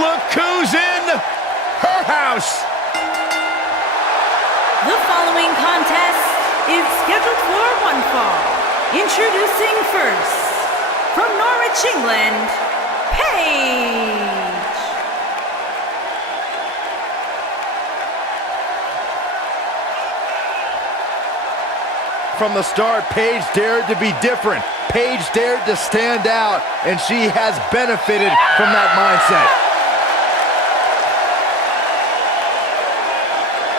look who's in her house. The following contest is scheduled for one fall. Introducing first, from Norwich, England, Paige. From the start, Paige dared to be different. Paige dared to stand out, and she has benefited from that mindset.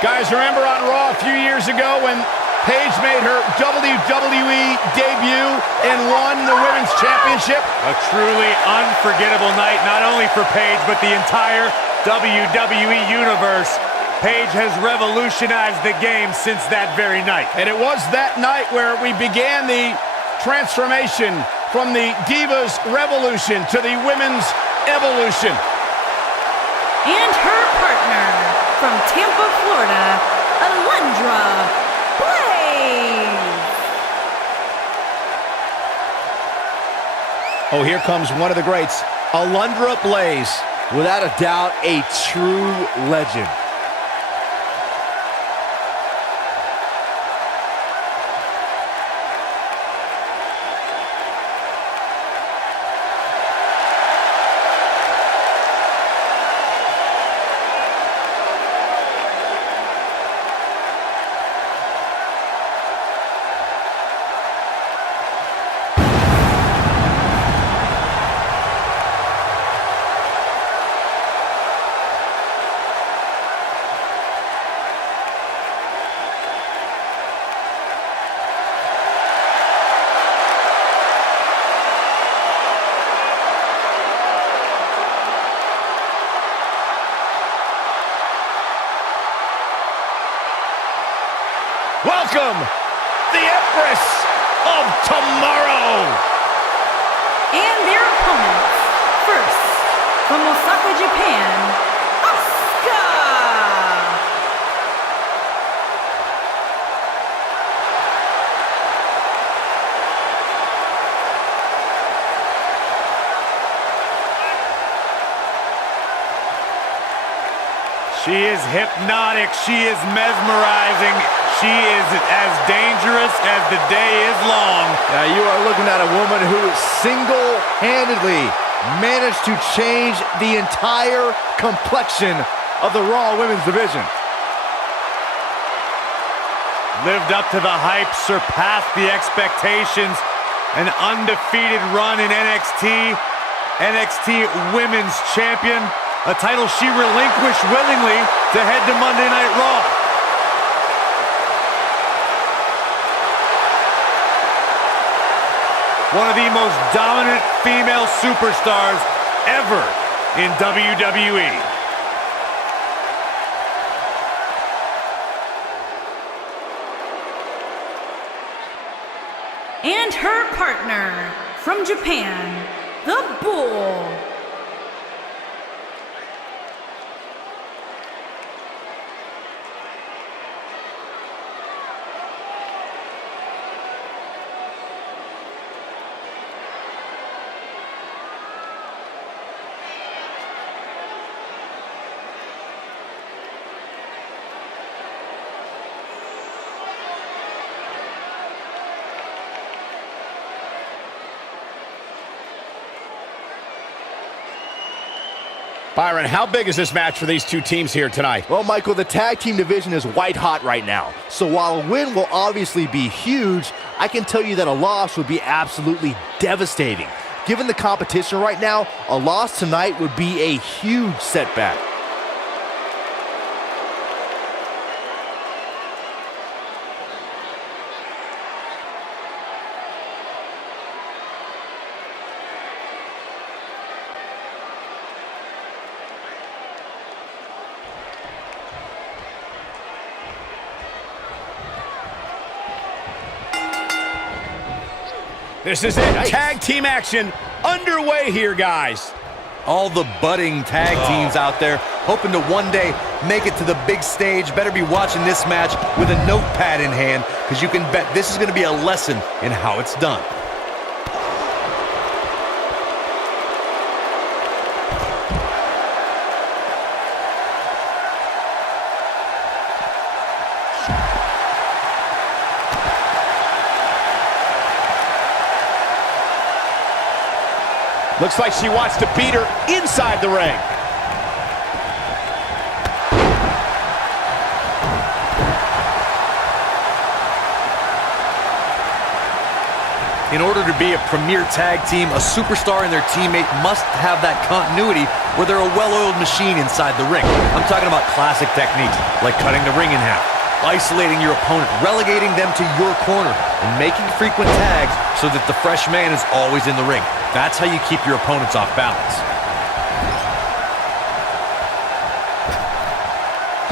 Guys, remember on Raw a few years ago when Paige made her WWE debut and won the Women's Championship? A truly unforgettable night, not only for Paige, but the entire WWE Universe. Paige has revolutionized the game since that very night. And it was that night where we began the transformation from the Divas Revolution to the Women's Evolution. And her partner, from Tampa, Florida, Alundra, Blayze. Oh, here comes one of the greats, Alundra Blayze. Without a doubt, a true legend. Welcome, the Empress of Tomorrow. And their opponents, first, from Osaka, Japan, Asuka. She is hypnotic, she is mesmerizing, she is as dangerous as the day is long. Now you are looking at a woman who single-handedly managed to change the entire complexion of the Raw Women's Division. Lived up to the hype, surpassed the expectations, an undefeated run in NXT, NXT Women's Champion, a title she relinquished willingly to head to Monday Night Raw. One of the most dominant female superstars ever in WWE. And her partner, from Japan, the Bull. Byron, how big is this match for these two teams here tonight? Well, Michael, the tag team division is white hot right now. So while a win will obviously be huge, I can tell you that a loss would be absolutely devastating. Given the competition right now, a loss tonight would be a huge setback. This is it. Nice. Tag team action underway here, guys. All the budding tag teams out there hoping to one day make it to the big stage. Better be watching this match with a notepad in hand, because you can bet this is going to be a lesson in how it's done. Looks like she wants to beat her inside the ring. In order to be a premier tag team, a superstar and their teammate must have that continuity where they're a well-oiled machine inside the ring. I'm talking about classic techniques like cutting the ring in half, isolating your opponent, relegating them to your corner, and making frequent tags so that the fresh man is always in the ring. That's how you keep your opponents off balance.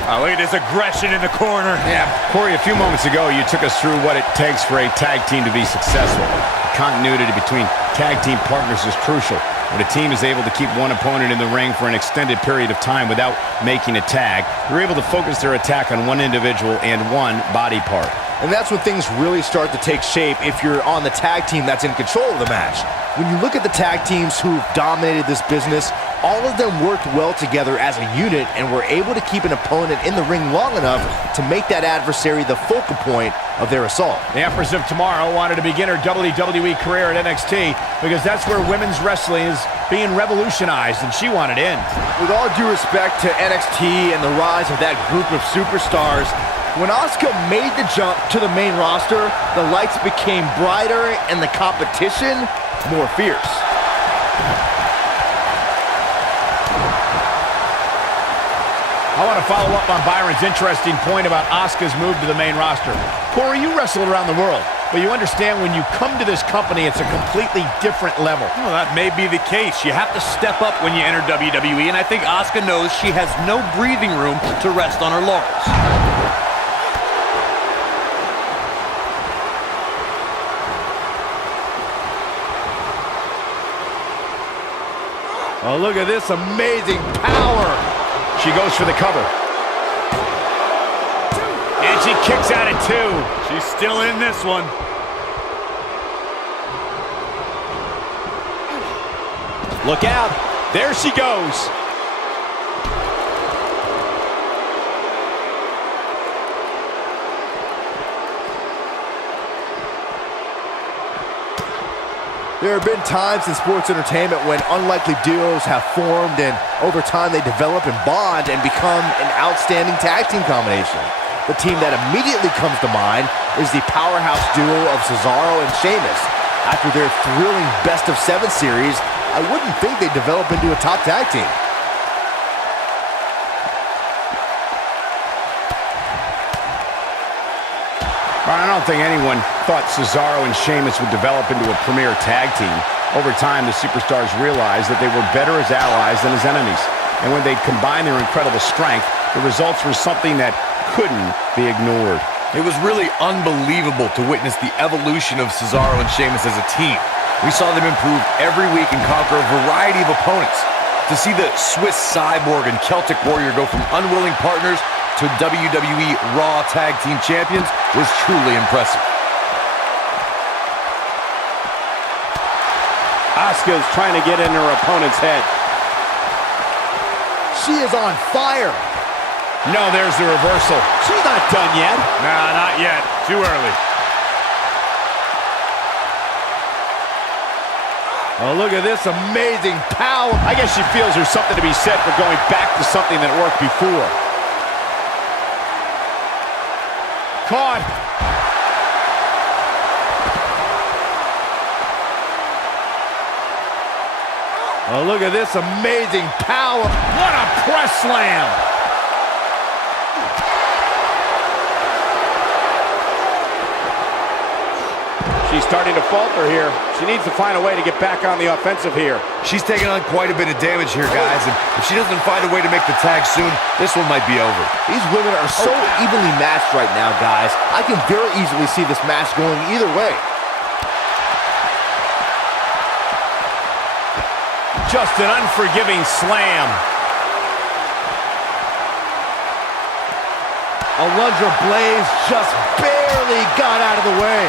Oh, look at this aggression in the corner. Yeah, Corey, a few moments ago, you took us through what it takes for a tag team to be successful. The continuity between tag team partners is crucial. When a team is able to keep one opponent in the ring for an extended period of time without making a tag, they're able to focus their attack on one individual and one body part. And that's when things really start to take shape if you're on the tag team that's in control of the match. When you look at the tag teams who've dominated this business, all of them worked well together as a unit and were able to keep an opponent in the ring long enough to make that adversary the focal point of their assault. The Empress of Tomorrow wanted to begin her WWE career at NXT because that's where women's wrestling is being revolutionized, and she wanted in. With all due respect to NXT and the rise of that group of superstars, when Asuka made the jump to the main roster, the lights became brighter and the competition more fierce. I want to follow up on Byron's interesting point about Asuka's move to the main roster. Corey, you wrestled around the world, but you understand when you come to this company, it's a completely different level. Well, that may be the case. You have to step up when you enter WWE, and I think Asuka knows she has no breathing room to rest on her laurels. Oh, look at this amazing power. She goes for the cover. And she kicks out at 2. She's still in this one. Look out. There she goes. There have been times in sports entertainment when unlikely duos have formed and over time they develop and bond and become an outstanding tag team combination. The team that immediately comes to mind is the powerhouse duo of Cesaro and Sheamus. After their thrilling best-of-7 series, I wouldn't think they'd develop into a top tag team. I don't think anyone thought Cesaro and Sheamus would develop into a premier tag team. Over time, the superstars realized that they were better as allies than as enemies. And when they'd combine their incredible strength, the results were something that couldn't be ignored. It was really unbelievable to witness the evolution of Cesaro and Sheamus as a team. We saw them improve every week and conquer a variety of opponents. To see the Swiss Cyborg and Celtic Warrior go from unwilling partners to WWE Raw Tag Team Champions was truly impressive. Asuka's trying to get in her opponent's head. She is on fire. No, there's the reversal. She's not done yet. Nah, not yet. Too early. Oh, look at this amazing power. I guess she feels there's something to be said for going back to something that worked before. Caught. Oh, look at this amazing power. What a press slam. She's starting to falter here. She needs to find a way to get back on the offensive here. She's taking on quite a bit of damage here, guys, and if she doesn't find a way to make the tag soon, this one might be over. These women are so evenly matched right now, guys. I can very easily see this match going either way. Just an unforgiving slam. Alundra Blayze just barely got out of the way.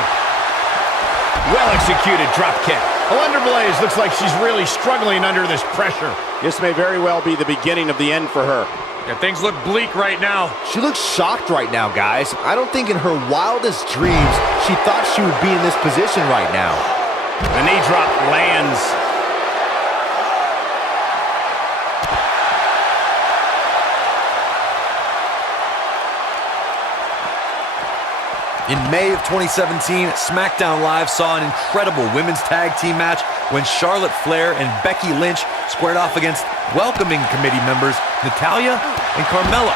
Well-executed drop kick. Alundra Blayze looks like she's really struggling under this pressure. This may very well be the beginning of the end for her. Yeah, things look bleak right now. She looks shocked right now, guys. I don't think in her wildest dreams she thought she would be in this position right now. The knee drop lands. In May of 2017, SmackDown Live saw an incredible women's tag team match when Charlotte Flair and Becky Lynch squared off against welcoming committee members Natalya and Carmella.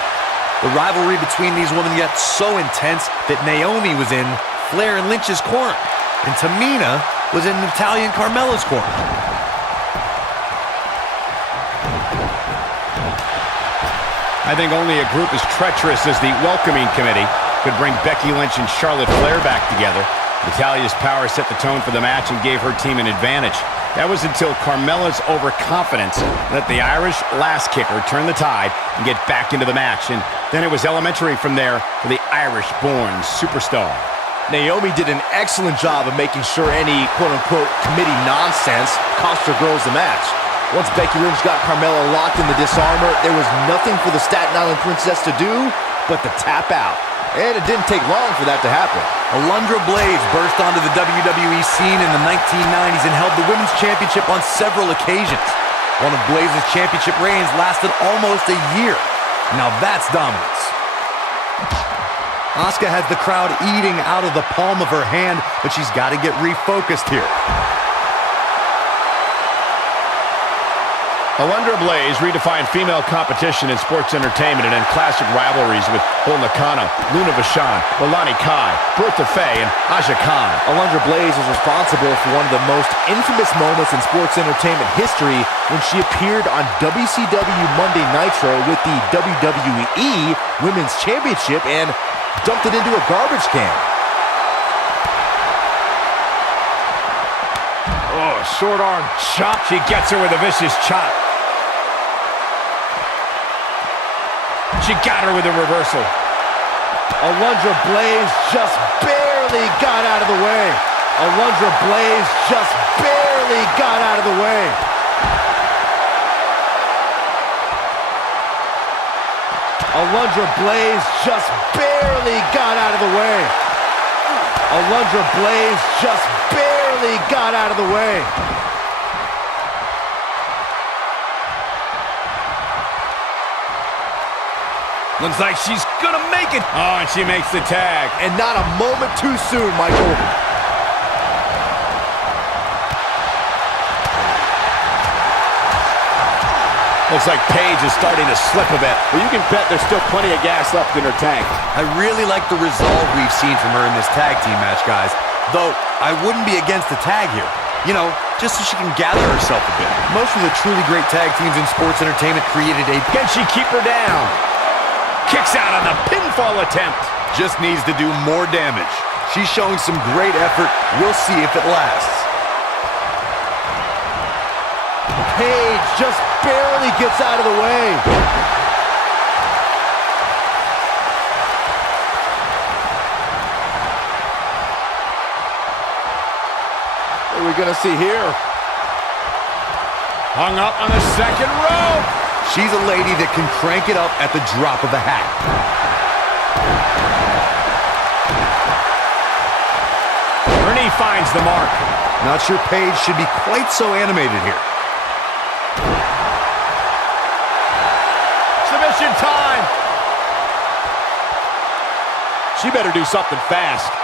The rivalry between these women got so intense that Naomi was in Flair and Lynch's corner, and Tamina was in Natalya and Carmella's corner. I think only a group as treacherous as the welcoming committee could bring Becky Lynch and Charlotte Flair back together. Natalya's power set the tone for the match and gave her team an advantage. That was until Carmella's overconfidence let the Irish last kicker turn the tide and get back into the match. And then it was elementary from there for the Irish-born superstar. Naomi did an excellent job of making sure any quote-unquote committee nonsense cost her girls the match. Once Becky Lynch got Carmella locked in the disarmor, there was nothing for the Staten Island Princess to do but to tap out. And it didn't take long for that to happen. Alundra Blayze burst onto the WWE scene in the 1990s and held the Women's Championship on several occasions. One of Blayze's championship reigns lasted almost a year. Now that's dominance. Asuka has the crowd eating out of the palm of her hand, but she's got to get refocused here. Alundra Blayze redefined female competition in sports entertainment and in classic rivalries with Nakano, Luna Vachon, Milani Kai, Bertha Faye, and Aja Khan. Alundra Blayze is responsible for one of the most infamous moments in sports entertainment history when she appeared on WCW Monday Nitro with the WWE Women's Championship and dumped it into a garbage can. Oh, short arm chop. She gets her with a vicious chop. She got her with a reversal. Alundra Blayze just barely got out of the way. Alundra Blayze just barely got out of the way. Alundra Blayze just barely got out of the way. Alundra Blayze just barely got out of the way. Looks like she's gonna make it. Oh, and she makes the tag. And not a moment too soon, Michael. Looks like Paige is starting to slip a bit, but you can bet there's still plenty of gas left in her tank. I really like the resolve we've seen from her in this tag team match, guys. Though, I wouldn't be against the tag here. You know, just so she can gather herself a bit. Most of the truly great tag teams in sports entertainment created a... Can she keep her down? Kicks out on the pinfall attempt. Just needs to do more damage. She's showing some great effort. We'll see if it lasts. Paige just barely gets out of the way. What are we gonna see here? Hung up on the second rope. She's a lady that can crank it up at the drop of a hat. Her knee finds the mark. Not sure Paige should be quite so animated here. Submission time. She better do something fast.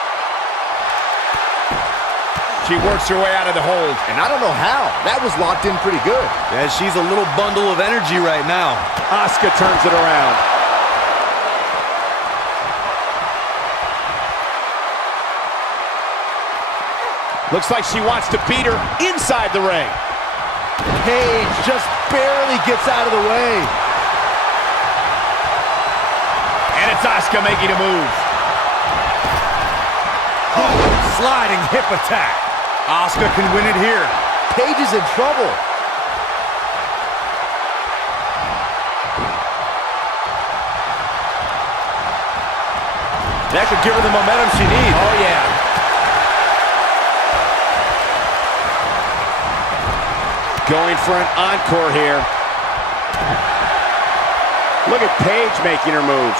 She works her way out of the hold. And I don't know how. That was locked in pretty good. Yeah, she's a little bundle of energy right now. Asuka turns it around. Looks like she wants to beat her inside the ring. Paige just barely gets out of the way. And it's Asuka making a move. Oh, sliding hip attack. Asuka can win it here. Paige is in trouble. That could give her the momentum she needs. Oh, yeah. Going for an encore here. Look at Paige making her move.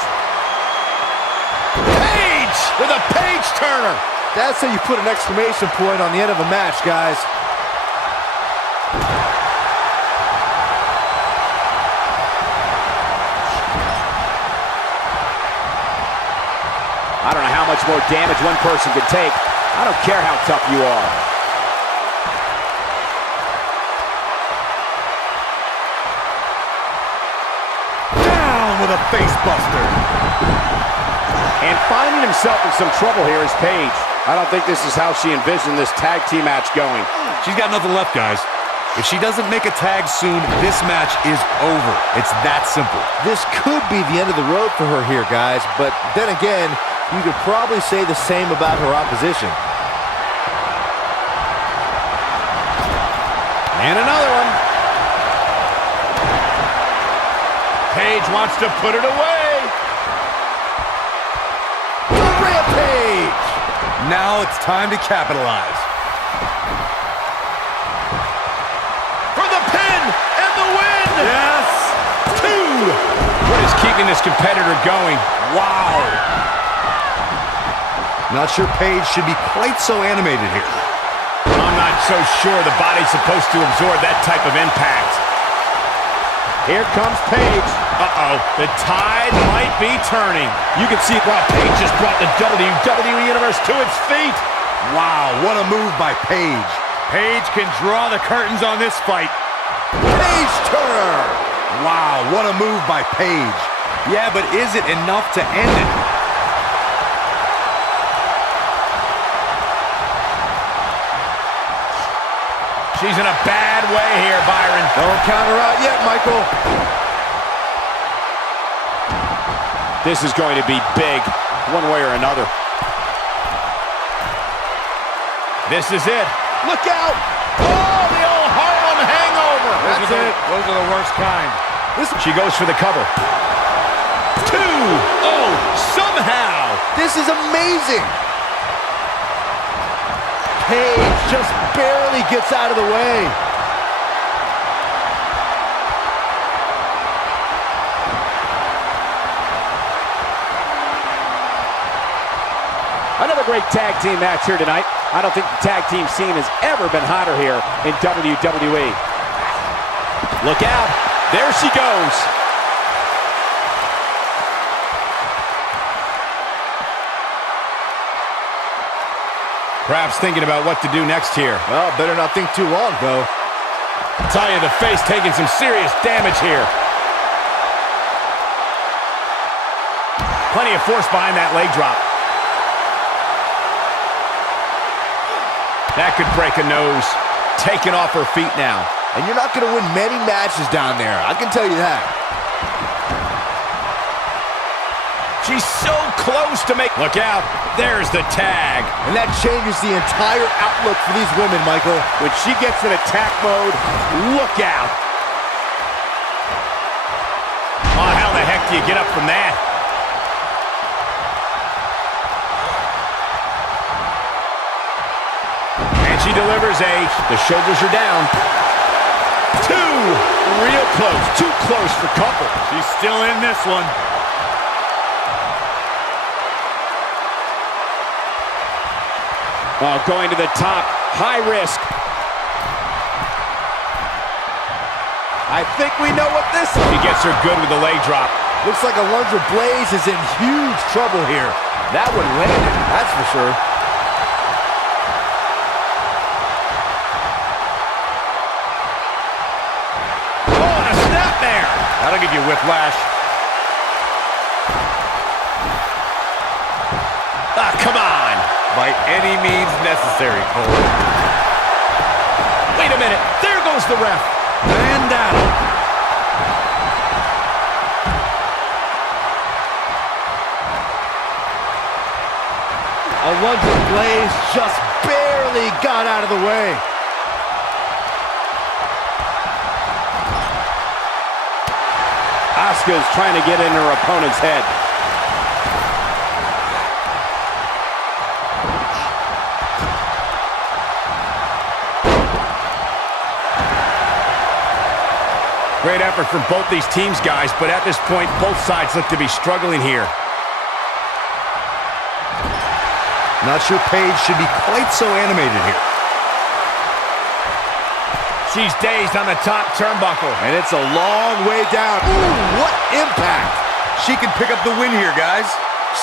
Paige with a Paige turner. That's how you put an exclamation point on the end of a match, guys. I don't know how much more damage one person can take. I don't care how tough you are. Down with a face buster. And finding himself in some trouble here is Paige. I don't think this is how she envisioned this tag team match going. She's got nothing left, guys. If she doesn't make a tag soon, this match is over. It's that simple. This could be the end of the road for her here, guys, but then again, you could probably say the same about her opposition. And another one. Paige wants to put it away. Rampage! Now it's time to capitalize. For the pin and the win! Yes! 2! What is keeping this competitor going? Wow. Not sure Paige should be quite so animated here. I'm not so sure the body's supposed to absorb that type of impact. Here comes Paige. Uh-oh, the tide might be turning. You can see why Paige just brought the WWE Universe to its feet. Wow, what a move by Paige. Paige can draw the curtains on this fight. Page Turner! Wow, what a move by Paige. Yeah, but is it enough to end it? She's in a bad way here, Byron. Don't count her out yet, Michael. This is going to be big, one way or another. This is it. Look out! Oh, the old Harlem hangover. That's it. Those are the worst kind. She goes for the cover. 2! Oh, somehow! This is amazing! Paige just barely gets out of the way. Another great tag team match here tonight. I don't think the tag team scene has ever been hotter here in WWE. Look out. There she goes. Perhaps thinking about what to do next here. Well, better not think too long, though. I tell you, the face taking some serious damage here. Plenty of force behind that leg drop. That could break a nose. Taken off her feet now. And you're not going to win many matches down there, I can tell you that. She's so close to make... Look out. There's the tag. And that changes the entire outlook for these women, Michael. When she gets in attack mode, look out. Oh, how the heck do you get up from that? And she delivers a... The shoulders are down. 2! Real close. Too close for comfort. She's still in this one. Oh, going to the top. High risk. I think we know what this is. He gets her good with the leg drop. Looks like Alundra Blayze is in huge trouble here. That one landed, that's for sure. Oh, and a snapmare. That'll give you whiplash. Ah, come on. By any means necessary, Cole. Wait a minute. There goes the ref. Man down. Alundra Blayze just barely got out of the way. Asuka's trying to get in her opponent's head. Great effort from both these teams, guys, but at this point, both sides look to be struggling here. Not sure Paige should be quite so animated here. She's dazed on the top turnbuckle. And it's a long way down. Ooh, what impact. She can pick up the win here, guys.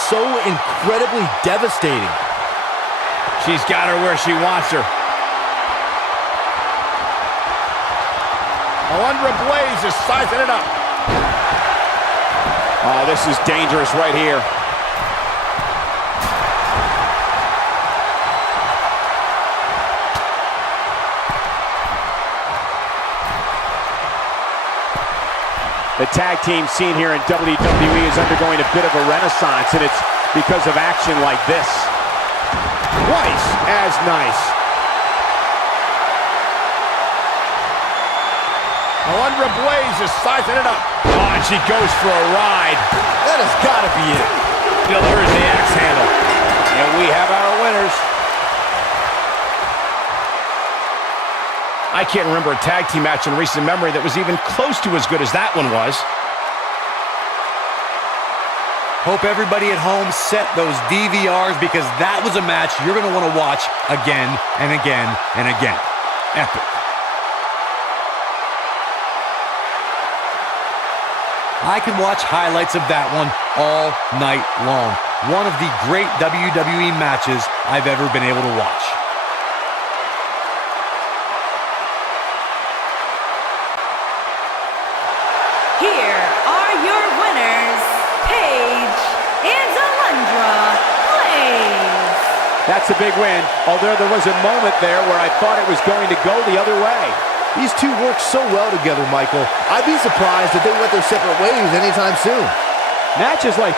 so incredibly devastating. She's got her where she wants her. Alundra Blayze is sizing it up. Oh, this is dangerous right here. The tag team scene here in WWE is undergoing a bit of a renaissance, and it's because of action like this. Twice as nice. Alundra Blayze is sizing it up. Oh, and she goes for a ride. That has got to be it. Delivers the axe handle. And we have our winners. I can't remember a tag team match in recent memory that was even close to as good as that one was. Hope everybody at home set those DVRs, because that was a match you're going to want to watch again and again and again. Epic. I can watch highlights of that one all night long. One of the great WWE matches I've ever been able to watch. Here are your winners, Paige and Alundra Blayze. That's a big win, although there was a moment there where I thought it was going to go the other way. These two work so well together, Michael. I'd be surprised if they went their separate ways anytime soon. Matches like